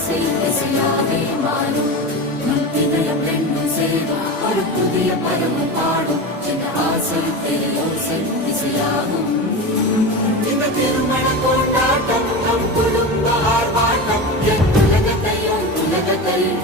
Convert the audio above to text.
இசை இசையாவே மாறும். மந்திரம் ரெண்டும் சேரும் ஒரு புதிய பருவம் பாடும். சின்ன ஆசை ஓசை இசையாகும். இந்த திருமண கொண்டாட்டம் நம் குடும்ப ஆர்ப்பாட்டம். என் உலகத்தையும் உலகத்தையும்